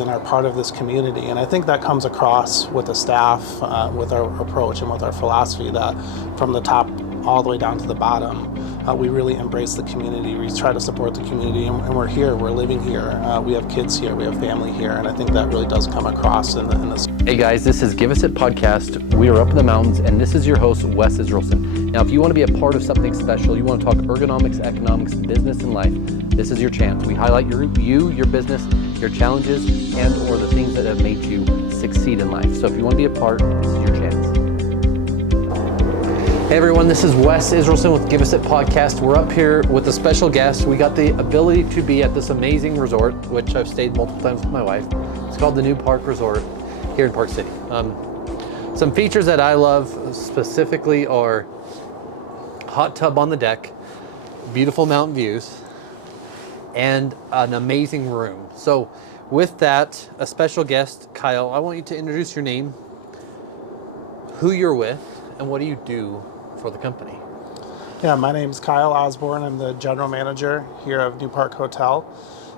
and are part of this community. And I think that comes across with the staff, with our approach and with our philosophy, that from the top all the way down to the bottom, we really embrace the community. We try to support the community, and we're here, we're living here. We have kids here, we have family here, and I think that really does come across in this. Hey guys, this is Give Us It podcast. We are up in the mountains, and this is your host, Wes Israelson. Now, if you want to be a part of something special, you want to talk ergonomics, economics, business, and life, this is your chance. We highlight your business, your challenges, and or the things that have made you succeed in life. So if you want to be a part, this is your chance. Hey everyone, this is Wes Israelson with Give Us It podcast. We're up here with a special guest. We got the ability to be at this amazing resort, which I've stayed multiple times with my wife. It's called the Newpark Resort here in Park City. Some features that I love specifically are hot tub on the deck, beautiful mountain views, and an amazing room. So with that, a special guest, Kyle, I want you to introduce your name, who you're with, and what do you do for the company? Yeah, my name's Kyle Osborne. I'm the general manager here of Newpark Hotel.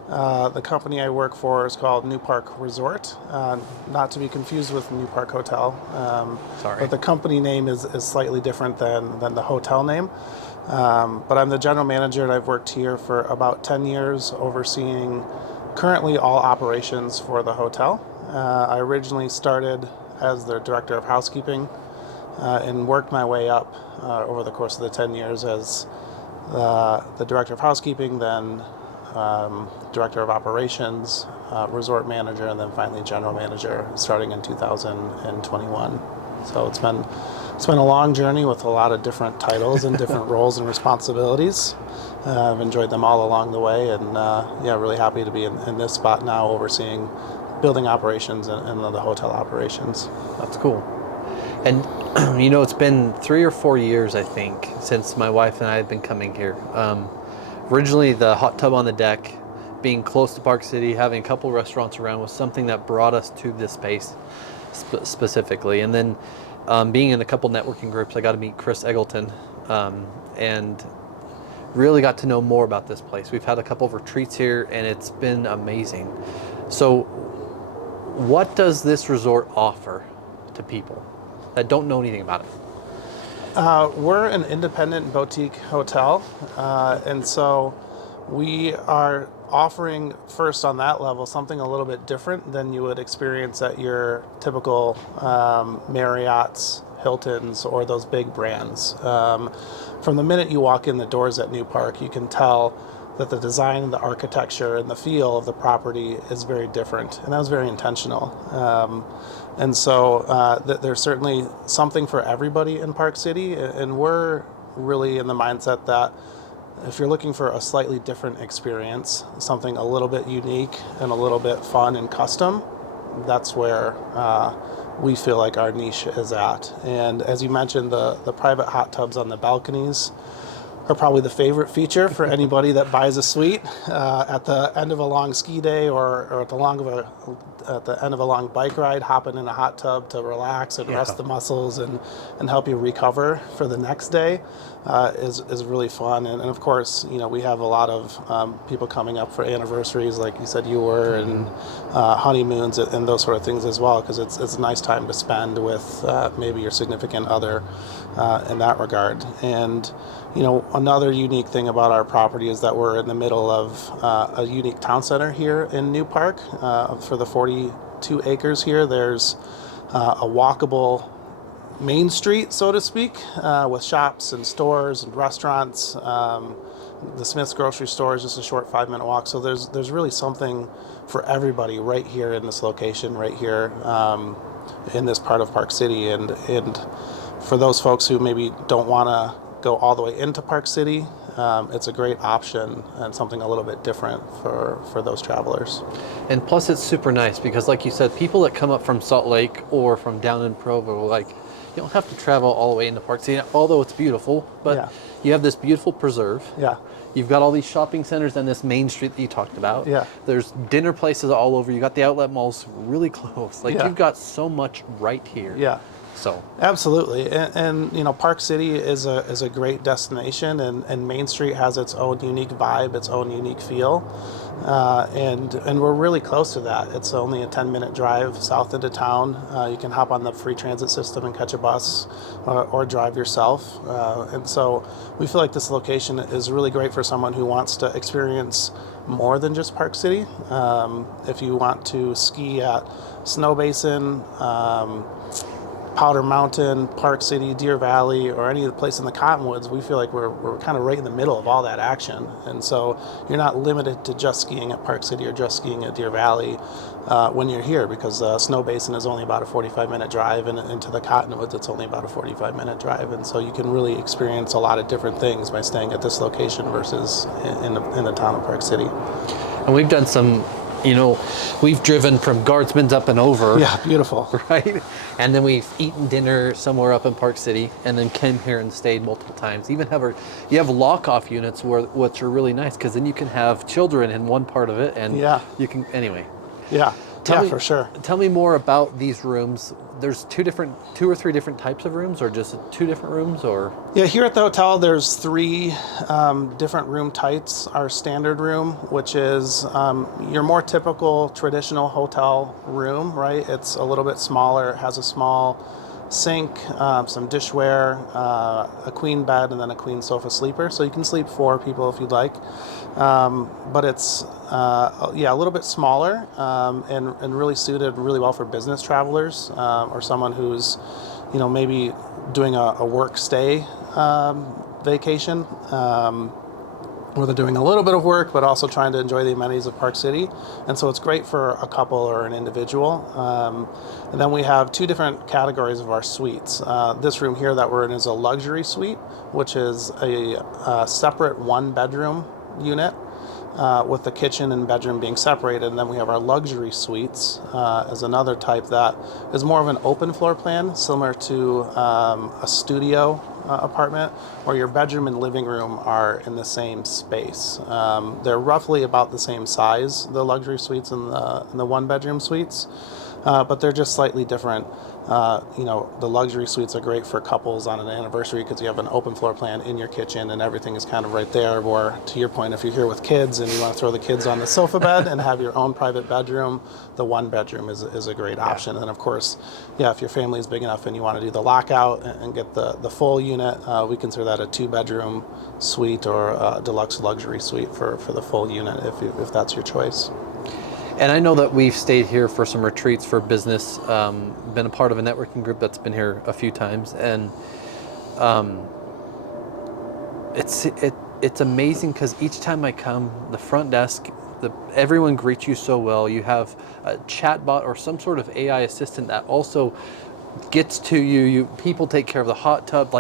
The company I work for is called Newpark Resort, not to be confused with Newpark Hotel. Sorry. But the company name is slightly different than the hotel name. But I'm the general manager, and I've worked here for about 10 years, overseeing currently all operations for the hotel. I originally started as the director of housekeeping, and worked my way up over the course of the 10 years as the director of housekeeping, then director of operations, resort manager, and then finally general manager starting in 2021. So it's been a long journey with a lot of different titles and different roles and responsibilities. I've enjoyed them all along the way, and really happy to be in this spot now, overseeing building operations and the hotel operations. That's cool. And it's been 3 or 4 years, I think, since my wife and I have been coming here. Originally, the hot tub on the deck, being close to Park City, having a couple restaurants around was something that brought us to this space specifically. And then being in a couple networking groups, I got to meet Chris Eggleton and really got to know more about this place. We've had a couple of retreats here, and it's been amazing. So what does this resort offer to people that don't know anything about it? We're an independent boutique hotel, and so we are offering, first on that level, something a little bit different than you would experience at your typical Marriott's, Hilton's, or those big brands. From the minute you walk in the doors at Newpark, you can tell that the design, the architecture, and the feel of the property is very different, and that was very intentional. And so there's certainly something for everybody in Park City, and we're really in the mindset that if you're looking for a slightly different experience, something a little bit unique and a little bit fun and custom, that's where we feel like our niche is at. And as you mentioned, the private hot tubs on the balconies are probably the favorite feature for anybody that buys a suite at the end of a long ski day or at the end of a long bike ride. Hopping in a hot tub to relax and rest the muscles and help you recover for the next day is really fun. And of course, we have a lot of people coming up for anniversaries, like you said you were, and honeymoons and those sort of things as well, because it's a nice time to spend with maybe your significant other in that regard. And another unique thing about our property is that we're in the middle of a unique town center here in Newpark. For the 42 acres here, there's a walkable main street, so to speak, with shops and stores and restaurants. The Smith's grocery store is just a short 5-minute walk. So there's really something for everybody right here in this location, right here in this part of Park City. And for those folks who maybe don't want to go all the way into Park City, it's a great option and something a little bit different for those travelers. And plus it's super nice because, like you said, people that come up from Salt Lake or from down in Provo, you don't have to travel all the way into Park City, although it's beautiful, but you have this beautiful preserve. Yeah. You've got all these shopping centers and this main street that you talked about. Yeah. There's dinner places all over. You got the outlet malls really close. You've got so much right here. Yeah. So Absolutely, and Park City is a great destination, and Main Street has its own unique vibe, its own unique feel, and we're really close to that. It's only a 10-minute drive south into town. You can hop on the free transit system and catch a bus, or drive yourself, and so we feel like this location is really great for someone who wants to experience more than just Park City. If you want to ski at Snow Basin, Powder Mountain, Park City, Deer Valley, or any place in the Cottonwoods, we feel like we're kind of right in the middle of all that action. And so you're not limited to just skiing at Park City or just skiing at Deer Valley when you're here, because Snow Basin is only about a 45-minute drive, and into the Cottonwoods it's only about a 45-minute drive. And so you can really experience a lot of different things by staying at this location versus in the town of Park City. and we've done some, we've driven from Guardsman's up and over. Yeah, beautiful. Right? And then we've eaten dinner somewhere up in Park City, and then came here and stayed multiple times. Even you have lock-off units which are really nice, because then you can have children in one part of it, and you can, anyway. Yeah. Tell me, for sure. Tell me more about these rooms. There's two or three different types of rooms, or just two different rooms, or? Yeah, here at the hotel, there's three different room types. Our standard room, which is your more typical traditional hotel room, right? It's a little bit smaller. It has a small sink, some dishware, a queen bed, and then a queen sofa sleeper. So you can sleep 4 people if you'd like. But it's a little bit smaller, and really suited really well for business travelers, or someone who's maybe doing a work stay vacation, where they're doing a little bit of work but also trying to enjoy the amenities of Park City. And so it's great for a couple or an individual. And then we have 2 different categories of our suites. This room here that we're in is a luxury suite, which is a separate 1-bedroom unit, with the kitchen and bedroom being separated. And then we have our luxury suites as another type that is more of an open floor plan, similar to a studio apartment, where your bedroom and living room are in the same space. They're roughly about the same size, the luxury suites and the 1-bedroom suites, but they're just slightly different. The luxury suites are great for couples on an anniversary, because you have an open floor plan in your kitchen and everything is kind of right there. Or to your point, if you're here with kids and you want to throw the kids on the sofa bed and have your own private bedroom, the 1-bedroom is a great option. And of course, if your family is big enough and you want to do the lockout and get the full unit, we consider that a 2-bedroom suite or a deluxe luxury suite for the full unit, if that's your choice. And I know that we've stayed here for some retreats for business, been a part of a networking group that's been here a few times, and it's amazing, because each time I come, the front desk, everyone greets you so well. You have a chat bot or some sort of AI assistant that also gets to you. People take care of the hot tub,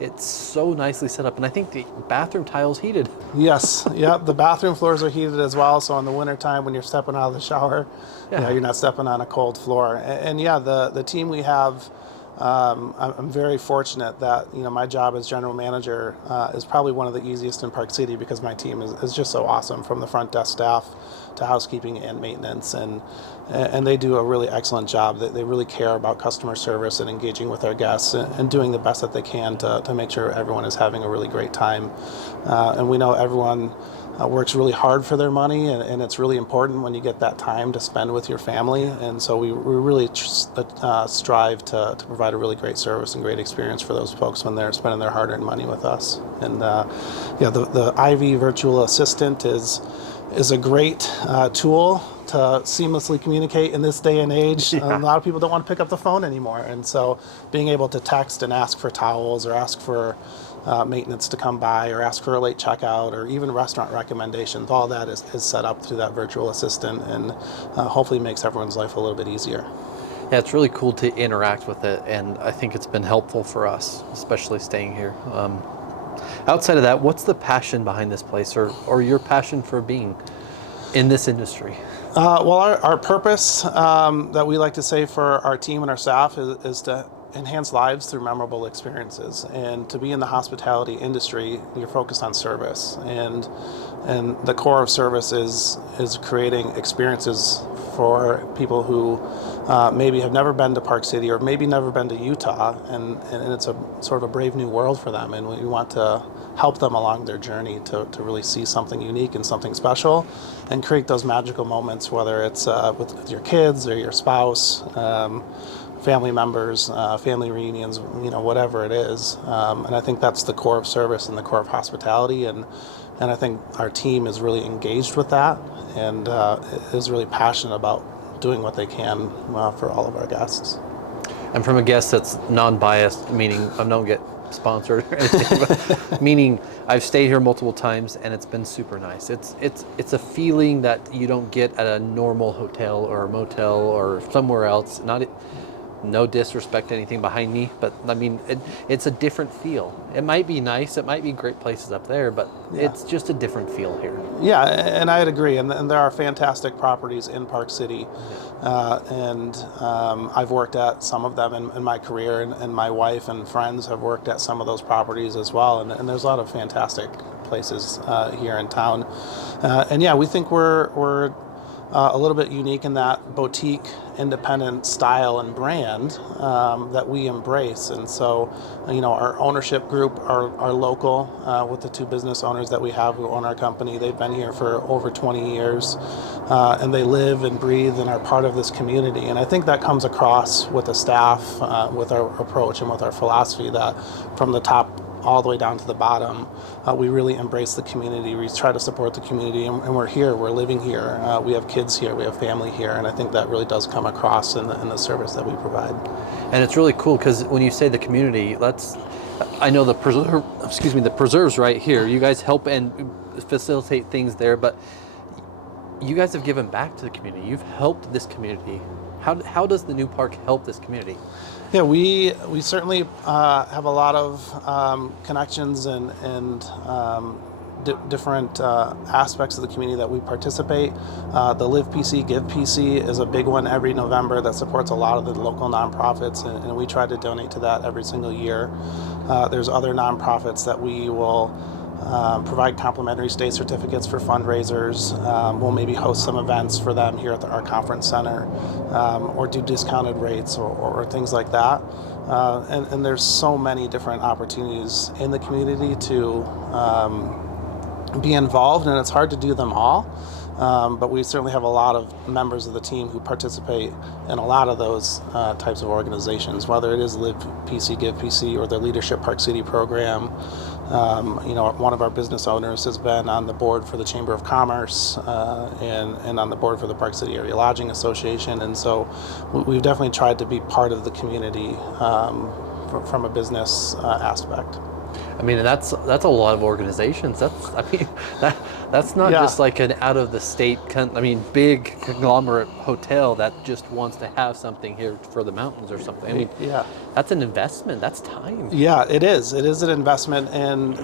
it's so nicely set up, and I think the bathroom tile's heated. Yes, the bathroom floors are heated as well, so in the wintertime when you're stepping out of the shower, you're not stepping on a cold floor. And the team we have, I'm very fortunate that my job as general manager is probably one of the easiest in Park City, because my team is just so awesome, from the front desk staff to housekeeping and maintenance, and they do a really excellent job. They really care about customer service and engaging with our guests, and doing the best that they can to make sure everyone is having a really great time. And we know everyone works really hard for their money, and it's really important when you get that time to spend with your family. And so we really strive to provide a really great service and great experience for those folks when they're spending their hard-earned money with us. And the Ivy virtual assistant is a great tool to seamlessly communicate in this day and age. A lot of people don't want to pick up the phone anymore, and so being able to text and ask for towels, or ask for maintenance to come by, or ask for a late checkout, or even restaurant recommendations, all that is set up through that virtual assistant, and hopefully makes everyone's life a little bit easier. Yeah, it's really cool to interact with it, and I think it's been helpful for us, especially staying here. Outside of that, what's the passion behind this place, or your passion for being in this industry? Well, our purpose that we like to say for our team and our staff is to enhance lives through memorable experiences. And to be in the hospitality industry, you're focused on service, and the core of service is creating experiences for people who maybe have never been to Park City or maybe never been to Utah, and it's a sort of a brave new world for them, and we want to help them along their journey to really see something unique and something special and create those magical moments, whether it's with your kids or your spouse, family members, family reunions, whatever it is. And I think that's the core of service and the core of hospitality, and I think our team is really engaged with that and is really passionate about doing what they can for all of our guests. And from a guest that's non-biased, meaning I don't get sponsored or anything, but meaning I've stayed here multiple times and it's been super nice. It's a feeling that you don't get at a normal hotel or a motel or somewhere else. No disrespect to anything behind me, but I mean, it's a different feel. It might be nice, it might be great places up there, but it's just a different feel here. Yeah, and I'd agree. And there are fantastic properties in Park City. And I've worked at some of them in my career, and my wife and friends have worked at some of those properties as well. And there's a lot of fantastic places here in town. And yeah, we think we're a little bit unique in that boutique, independent style and brand that we embrace. And so, our ownership group are local with the two business owners that we have who own our company. They've been here for over 20 years, and they live and breathe and are part of this community. And I think that comes across with the staff, with our approach and with our philosophy, that from the top all the way down to the bottom, we really embrace the community. We try to support the community, and we're here, we're living here. We have kids here, we have family here, and I think that really does come across in the service that we provide. And it's really cool because when you say the community, I know the preserve's right here. You guys help and facilitate things there, but you guys have given back to the community. You've helped this community. How does the Newpark help this community? Yeah, we certainly have a lot of connections and different aspects of the community that we participate. The Live PC, Give PC is a big one every November that supports a lot of the local nonprofits, and we try to donate to that every single year. There's other nonprofits that we will provide complimentary state certificates for fundraisers. We'll maybe host some events for them here at our conference center, or do discounted rates or things like that. And there's so many different opportunities in the community to be involved, and it's hard to do them all. But we certainly have a lot of members of the team who participate in a lot of those types of organizations, whether it is Live PC, Give PC, or the Leadership Park City program. One of our business owners has been on the board for the Chamber of Commerce and on the board for the Park City Area Lodging Association. And so we've definitely tried to be part of the community from a business aspect. I mean, that's a lot of organizations. That's not just like an out of the state, big conglomerate hotel that just wants to have something here for the mountains or something. I mean, that's an investment. That's time. Yeah, it is. It is an investment, and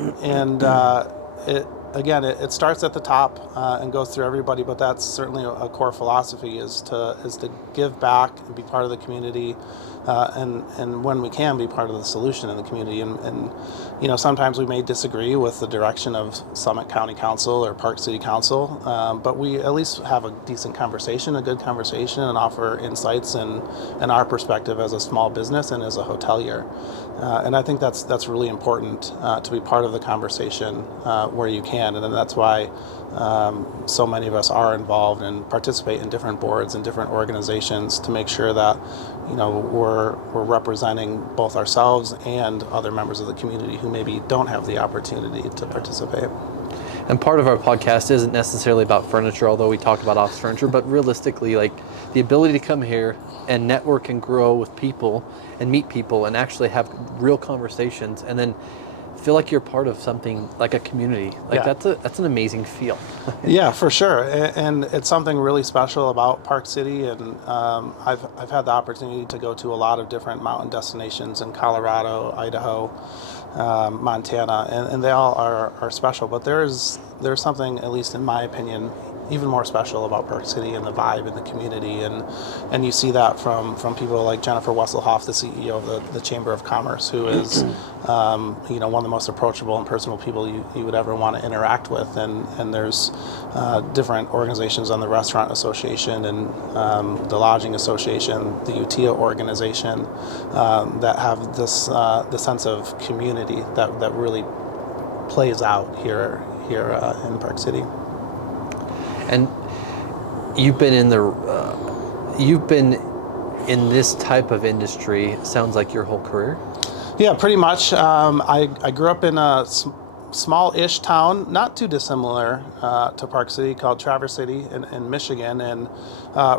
it starts at the top and goes through everybody. But that's certainly a core philosophy is to give back and be part of the community. And when we can be part of the solution in the community, and sometimes we may disagree with the direction of Summit County Council or Park City Council, but we at least have a decent conversation, a good conversation, and offer insights and our perspective as a small business and as a hotelier. And I think that's really important to be part of the conversation where you can, and then that's why so many of us are involved and participate in different boards and different organizations to make sure that we're representing both ourselves and other members of the community who maybe don't have the opportunity to participate. And part of our podcast isn't necessarily about furniture, although we talk about office furniture, but realistically, like the ability to come here and network and grow with people and meet people and actually have real conversations and then feel like you're part of something like a community. That's an amazing feel. Yeah, for sure. And it's something really special about Park City. And I've had the opportunity to go to a lot of different mountain destinations in Colorado, Idaho, Montana, and they all are special. But there's something, at least in my opinion, even more special about Park City and the vibe and the community, and you see that from people like Jennifer Wesselhoff, the CEO of the Chamber of Commerce, who is one of the most approachable and personal people you would ever want to interact with, and there's different organizations on the Restaurant Association and the Lodging Association, the UTIA organization, that have this sense of community that really plays out here in Park City. And you've been in this type of industry, it sounds like your whole career? Yeah, pretty much. I grew up in a small-ish town, not too dissimilar to Park City, called Traverse City in Michigan, and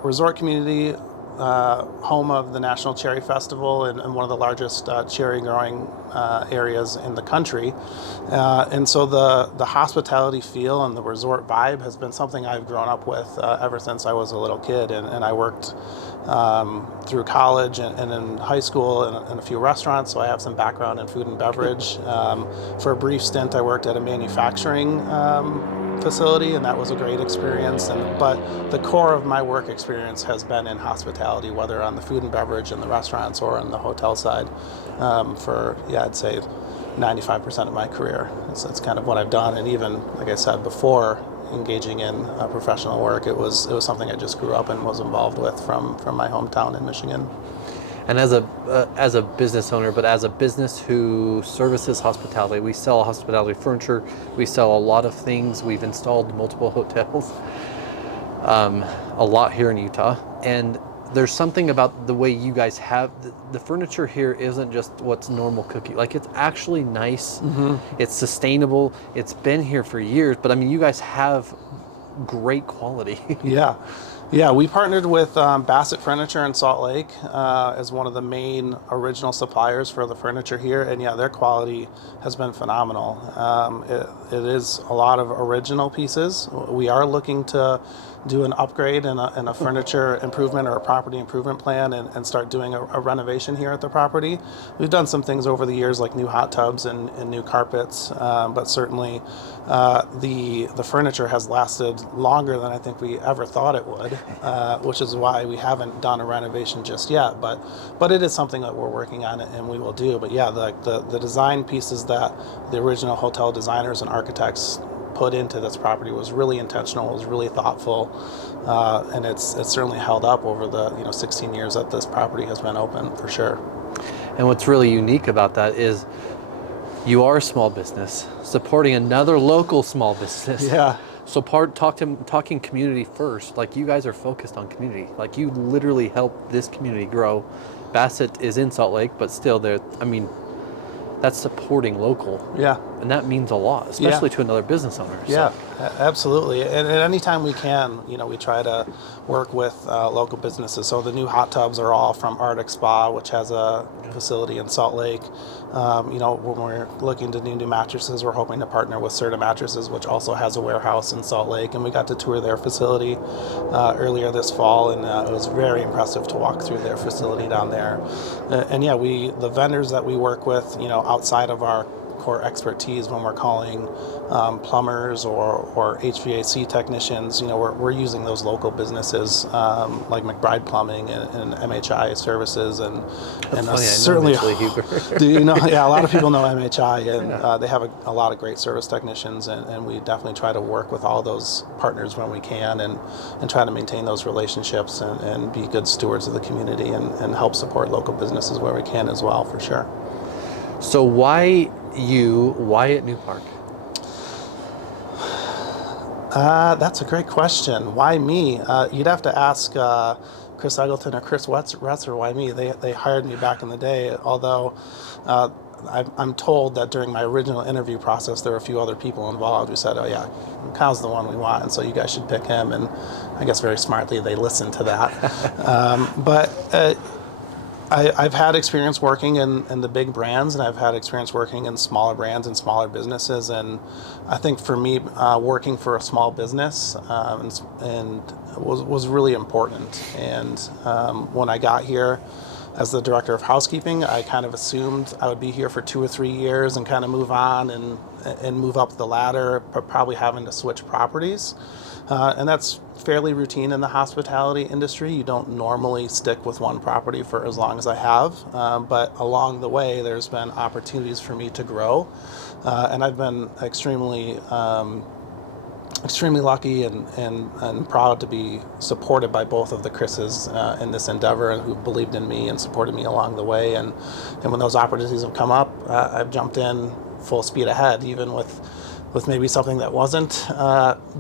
resort community, home of the National Cherry Festival and one of the largest cherry growing areas in the country. And so the hospitality feel and the resort vibe has been something I've grown up with ever since I was a little kid. And I worked through college and in high school in a few restaurants, so I have some background in food and beverage. For a brief stint, I worked at a manufacturing facility, and that was a great experience. But the core of my work experience has been in hospitality, whether on the food and beverage in the restaurants or on the hotel side, I'd say 95% of my career. It's kind of what I've done, and even like I said before, engaging in professional work, it was something I just grew up and was involved with from my hometown in Michigan. And as a business owner, but as a business who services hospitality, we sell hospitality furniture, we sell a lot of things, we've installed multiple hotels, a lot here in Utah, and there's something about the way you guys have the furniture here isn't just what's normal cookie. Like, it's actually nice, it's sustainable, it's been here for years, but I mean, you guys have great quality. Yeah, we partnered with Bassett Furniture in Salt Lake as one of the main original suppliers for the furniture here, and yeah, their quality has been phenomenal. It is a lot of original pieces. We are looking to do an upgrade and a furniture improvement or a property improvement plan and start doing a renovation here at the property. We've done some things over the years like new hot tubs and new carpets, but certainly the furniture has lasted longer than I think we ever thought it would, which is why we haven't done a renovation just yet. But it is something that we're working on and we will do. But yeah, the design pieces that the original hotel designers and architects put into this property was really intentional, was really thoughtful, and it's certainly held up over the 16 years that this property has been open, for sure. And what's really unique about that is you are a small business supporting another local small business. Yeah. So talking community first, like you guys are focused on community. Like you literally help this community grow. Bassett is in Salt Lake, but still that's supporting local. Yeah. And that means a lot, especially to another business owner. Yeah, absolutely. And anytime we can, we try to work with local businesses. So the new hot tubs are all from Arctic Spa, which has a facility in Salt Lake. When we're looking to do new mattresses, we're hoping to partner with Serta Mattresses, which also has a warehouse in Salt Lake. And we got to tour their facility earlier this fall, and it was very impressive to walk through their facility down there. The vendors that we work with, outside of our core expertise, when we're calling plumbers or HVAC technicians, we're using those local businesses like McBride Plumbing and MHI Services and certainly a lot of people know MHI, and they have a lot of great service technicians, and we definitely try to work with all those partners when we can and try to maintain those relationships and be good stewards of the community and help support local businesses where we can as well, for sure. So why at Newpark? That's a great question. Why me? You'd have to ask Chris Eggleton or Chris Retzer why me. They hired me back in the day, although I'm told that during my original interview process there were a few other people involved who said, oh yeah, Kyle's the one we want, and so you guys should pick him. And I guess very smartly they listened to that. I've had experience working in the big brands, and I've had experience working in smaller brands and smaller businesses. And I think for me, working for a small business and was really important. And when I got here as the director of housekeeping, I kind of assumed I would be here for 2 or 3 years and kind of move on and move up the ladder, but probably having to switch properties. And that's fairly routine in the hospitality industry. You don't normally stick with one property for as long as I have, but along the way, there's been opportunities for me to grow, and I've been extremely lucky and proud to be supported by both of the Chris's in this endeavor, and who believed in me and supported me along the way. And when those opportunities have come up, I've jumped in full speed ahead, even with maybe something that wasn't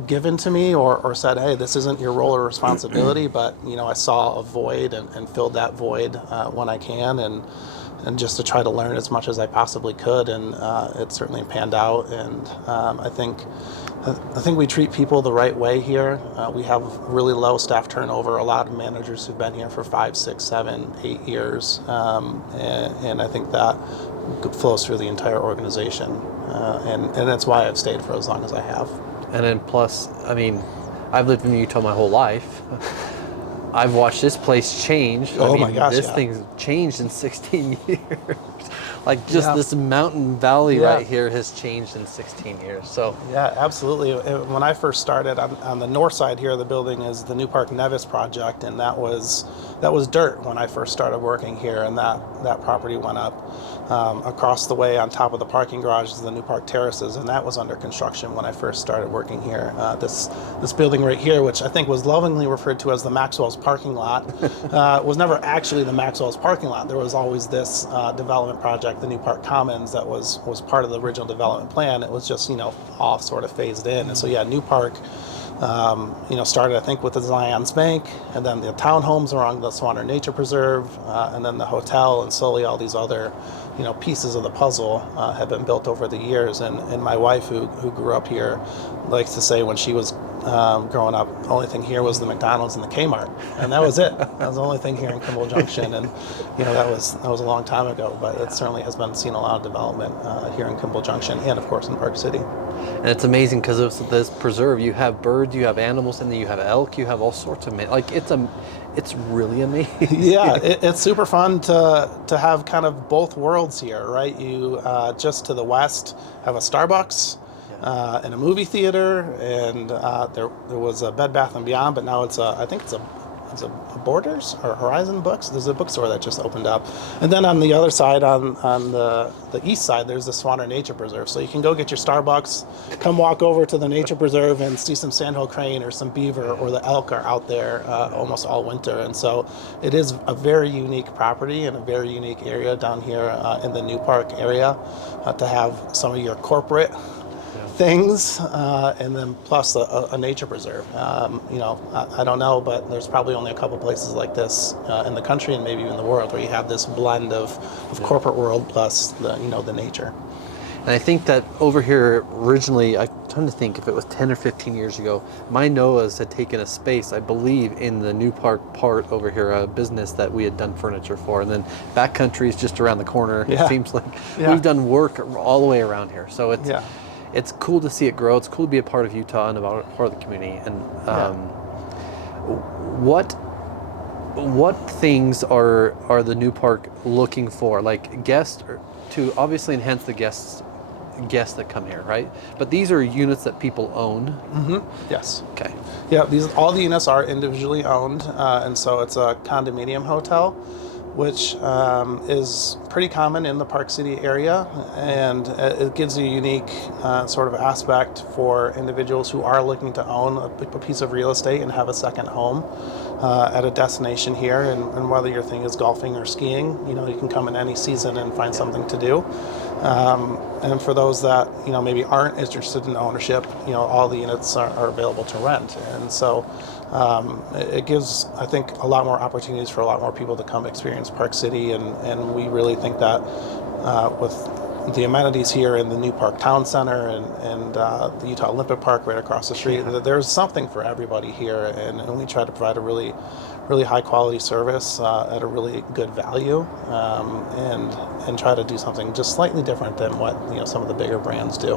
given to me, or said, hey, this isn't your role or responsibility, but I saw a void and filled that void when I can, and just to try to learn as much as I possibly could, and it certainly panned out. And I think we treat people the right way here. We have really low staff turnover. A lot of managers who've been here for 5, 6, 7, 8 years, and I think that flows through the entire organization, and that's why I've stayed for as long as I have. And then plus, I mean, I've lived in Utah my whole life. I've watched this place change. My gosh, this yeah. thing's changed in 16 years. Like just Yeah. this mountain valley Yeah. right here has changed in 16 years. So Yeah, absolutely. When I first started on the north side here of the building is the Newpark Nevis project, and that was dirt when I first started working here, and that property went up. Across the way on top of the parking garage is the Newpark Terraces, and that was under construction when I first started working here. This building right here, which I think was lovingly referred to as the Maxwell's parking lot, was never actually the Maxwell's parking lot. There was always this development project, the Newpark Commons, that was part of the original development plan. It was just all sort of phased in. And so Newpark started, I think, with the Zion's Bank, and then the townhomes along the Swanner Nature Preserve, and then the hotel, and slowly all these other pieces of the puzzle have been built over the years. And my wife, who grew up here, likes to say when she was growing up, the only thing here was the McDonald's and the Kmart, and that was it. That was the only thing here in Kimball Junction, and that was a long time ago, but it certainly has been seen a lot of development here in Kimball Junction, and of course in Park City. and it's amazing because of this preserve. You have birds, you have animals, and then you have elk. You have all sorts of it's really amazing. Yeah, it's super fun to have kind of both worlds here, right? You just to the west have a Starbucks and a movie theater, and there was a Bed Bath and Beyond, but now I think it's a Borders or Horizon Books. There's a bookstore that just opened up, and then on the other side, on the east side, there's the Swanner Nature Preserve. So you can go get your Starbucks, come walk over to the nature preserve, and see some sandhill crane or some beaver, or the elk are out there almost all winter. And so it is a very unique property and a very unique area down here in the Newpark area to have some of your corporate things, and then plus a nature preserve. I don't know, but there's probably only a couple places like this in the country, and maybe even the world, where you have this blend of corporate world plus the nature. And I think that over here originally, I'm trying to think if it was 10 or 15 years ago, my Noahs had taken a space, I believe, in the Newpark part over here, a business that we had done furniture for. And then Backcountry is just around the corner. Yeah. It seems like Yeah. we've done work all the way around here. So it's cool to see it grow. It's cool to be a part of Utah and part of the community. And what things are the Newpark looking for, like guests, to obviously enhance the guests that come here, right? But these are units that people own. Mm-hmm. Yes. Okay. Yeah. All the units are individually owned, and so it's a condominium hotel, which is pretty common in the Park City area, and it gives you a unique sort of aspect for individuals who are looking to own a piece of real estate and have a second home at a destination here. And whether your thing is golfing or skiing, you can come in any season and find something to do. And for those that maybe aren't interested in ownership, all the units are available to rent, and so it gives, I think, a lot more opportunities for a lot more people to come experience Park City, and we really think that with the amenities here in the Newpark Town Center and the Utah Olympic Park right across the street, that there's something for everybody here, and we try to provide a really high quality service at a really good value, and try to do something just slightly different than what some of the bigger brands do.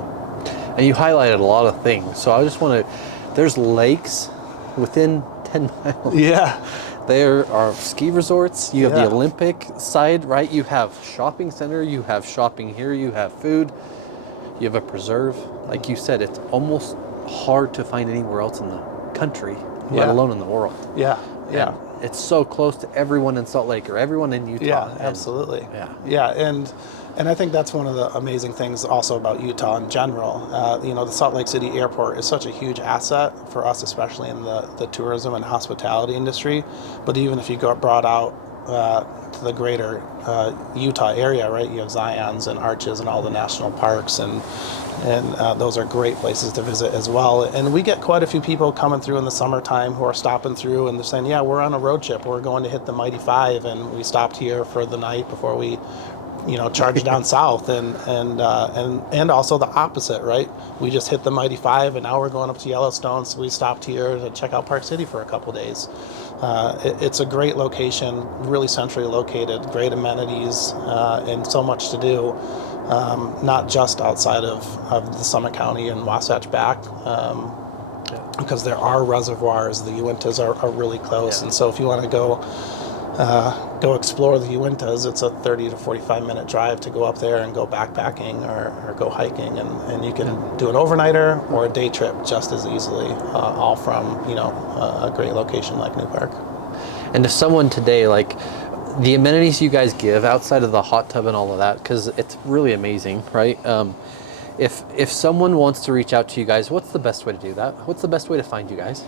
And you highlighted a lot of things. So I just want to, there's lakes within 10 miles. Yeah. There are ski resorts. You have Yeah. the Olympic side, right? You have shopping center. You have shopping here. You have food. You have a preserve. Like you said, it's almost hard to find anywhere else in country, Yeah. let alone in the world. Yeah. Yeah. And it's so close to everyone in Salt Lake or everyone in Utah. Yeah, And, absolutely. yeah. Yeah, and I think that's one of the amazing things also about Utah in general. The Salt Lake City Airport is such a huge asset for us, especially in the tourism and hospitality industry. But even if you go brought out to the greater Utah area, right? You have Zions and Arches and all the national parks, and those are great places to visit as well. And we get quite a few people coming through in the summertime who are stopping through and they're saying, yeah, we're on a road trip. We're going to hit the Mighty Five, and we stopped here for the night before we charge down south, and also the opposite, right? We just hit the Mighty Five, and now we're going up to Yellowstone, so we stopped here to check out Park City for a couple days. It's a great location, really centrally located, great amenities, and so much to do, not just outside of the Summit County and Wasatch back, because there are reservoirs. The Uintas are really close, and so if you want to go explore the Uintas, it's a 30 to 45 minute drive to go up there and go backpacking or go hiking, and you can do an overnighter or a day trip just as easily, all from a great location like Newpark. And to someone today, like the amenities you guys give outside of the hot tub and all of that, because it's really amazing, right? If someone wants to reach out to you guys, what's the best way to do that? What's the best way to find you guys?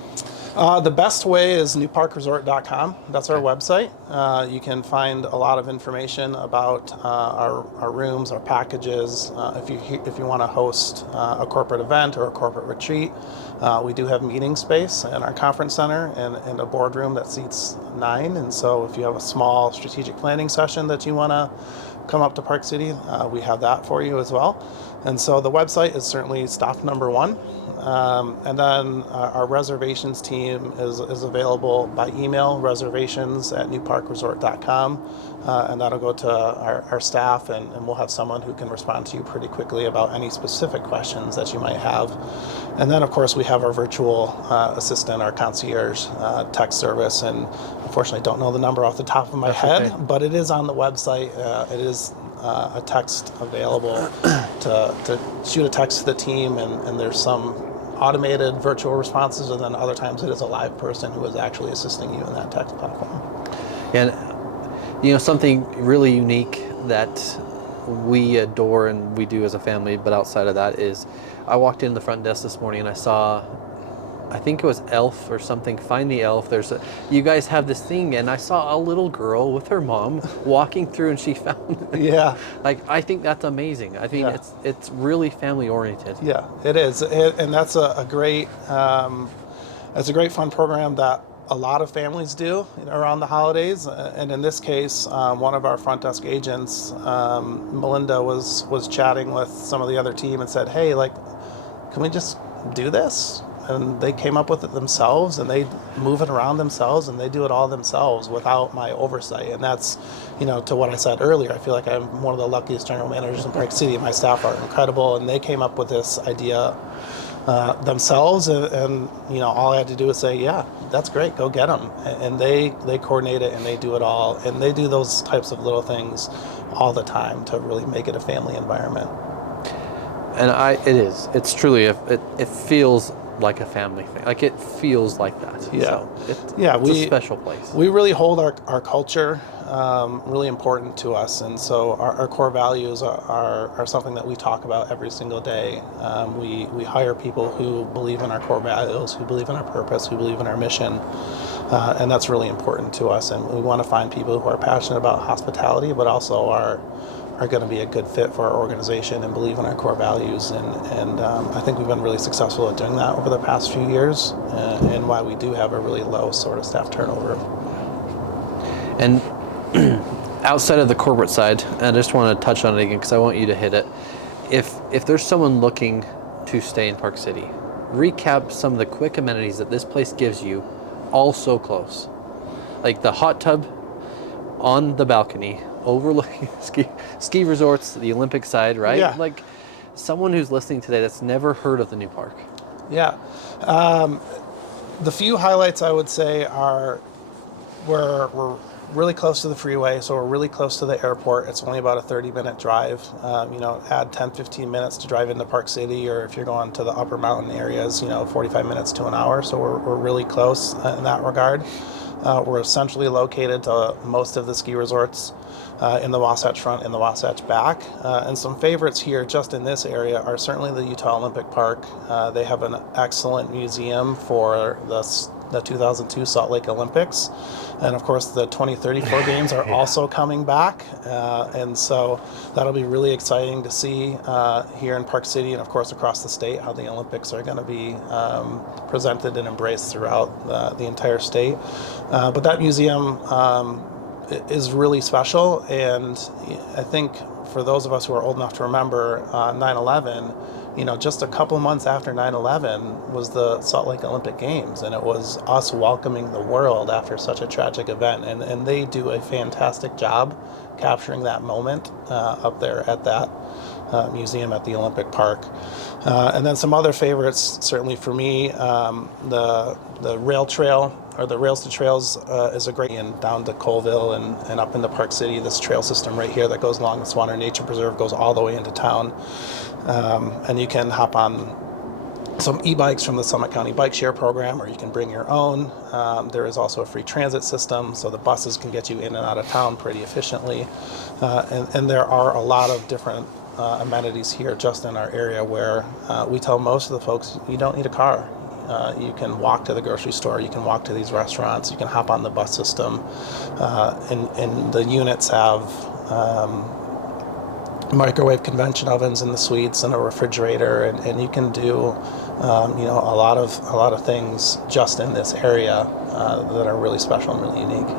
The best way is newparkresort.com. That's our website. You can find a lot of information about our rooms, our packages. If you want to host a corporate event or a corporate retreat, we do have meeting space in our conference center and a boardroom that seats 9. And so if you have a small strategic planning session that you want to come up to Park City, we have that for you as well. And so the website is certainly stop number one. And then our reservations team is available by email, reservations@newparkresort.com. And that'll go to our staff, and we'll have someone who can respond to you pretty quickly about any specific questions that you might have. And then, of course, we have our virtual assistant, our concierge text service. And unfortunately, I don't know the number off the top of my head, okay. but it is on the website. It is a text available to shoot a text to the team, and there's some automated virtual responses, and then other times it is a live person who is actually assisting you in that text platform. And something really unique that we adore and we do as a family, but outside of that is, I walked in the front desk this morning and I saw, I think it was Elf or something, Find the Elf. You guys have this thing, and I saw a little girl with her mom walking through, and she found it. Yeah. I think that's amazing. I think it's really family oriented. Yeah, it is, and that's a great fun program that a lot of families do around the holidays. And in this case, one of our front desk agents, Melinda, was chatting with some of the other team and said, "Hey, can we just do this?" And they came up with it themselves, and they move it around themselves, and they do it all themselves without my oversight. And that's, to what I said earlier, I feel like I'm one of the luckiest general managers in Park City. My staff are incredible, and they came up with this idea themselves, and all I had to do was say, yeah, that's great, go get them. And they coordinate it, and they do it all, and they do those types of little things all the time to really make it a family environment. And it's truly, it feels like a family thing. Like, it feels like that. Yeah. So it's a special place. We really hold our culture really important to us, and so our core values are something that we talk about every single day. We hire people who believe in our core values, who believe in our purpose, who believe in our mission, and that's really important to us. And we want to find people who are passionate about hospitality, but also are going to be a good fit for our organization and believe in our core values. And I think we've been really successful at doing that over the past few years, and why we do have a really low sort of staff turnover. And outside of the corporate side, and I just want to touch on it again because I want you to hit it. If there's someone looking to stay in Park City, recap some of the quick amenities that this place gives you, all so close. Like the hot tub on the balcony, overlooking ski resorts, the Olympic side, right? Yeah. Like, someone who's listening today that's never heard of the Newpark. Yeah. The few highlights I would say are We're really close to the freeway, so we're really close to the airport. It's only about a 30-minute drive. Add 10, 15 minutes to drive into Park City, or if you're going to the upper mountain areas, 45 minutes to an hour. So we're really close in that regard. We're centrally located to most of the ski resorts in the Wasatch Front and the Wasatch Back. And some favorites here just in this area are certainly the Utah Olympic Park. They have an excellent museum for the 2002 Salt Lake Olympics. And of course, the 2034 games are also coming back. And so that'll be really exciting to see here in Park City and, of course, across the state, how the Olympics are going to be presented and embraced throughout the entire state. But that museum is really special. And I think for those of us who are old enough to remember 9/11, just a couple months after 9/11 was the Salt Lake Olympic Games, and it was us welcoming the world after such a tragic event. And they do a fantastic job capturing that moment up there at that museum at the Olympic Park. And then some other favorites, certainly for me, the rail trail, or the Rails to Trails, is a great, and down to Colville and up into Park City. This trail system right here that goes along the Swanner Nature Preserve goes all the way into town. And you can hop on some e-bikes from the Summit County Bike Share program, or you can bring your own. There is also a free transit system, so the buses can get you in and out of town pretty efficiently. And there are a lot of different amenities here just in our area where we tell most of the folks you don't need a car. You can walk to the grocery store, you can walk to these restaurants, you can hop on the bus system, and the units have microwave convection ovens in the suites and a refrigerator, and you can do a lot of things just in this area that are really special and really unique.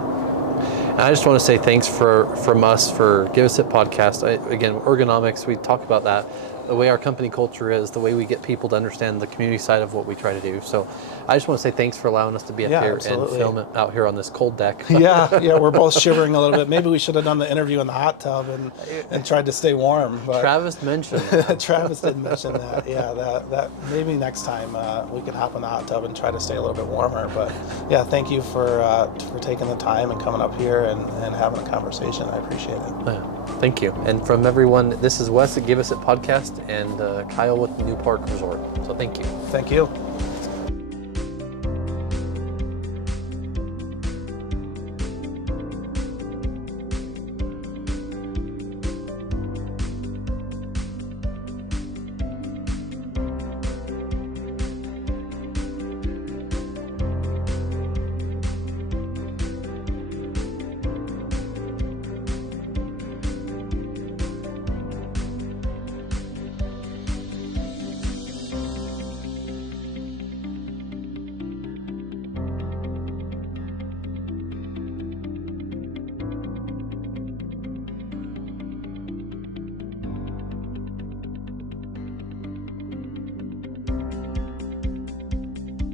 And I just want to say thanks from us for Give Us It podcast. Again, ergonomics, we talk about that. The way our company culture is, the way we get people to understand the community side of what we try to do. So I just want to say thanks for allowing us to be up here absolutely. and film it out here on this cold deck. Yeah, we're both shivering a little bit. Maybe we should have done the interview in the hot tub and tried to stay warm. But Travis mentioned that. Travis did mention that. Yeah, that maybe next time we could hop in the hot tub and try to stay a little bit warmer. But yeah, thank you for taking the time and coming up here and having a conversation. I appreciate it. Yeah, thank you. And from everyone, this is Wes at Give Us It podcast and Kyle with Newpark Resort. So thank you. Thank you.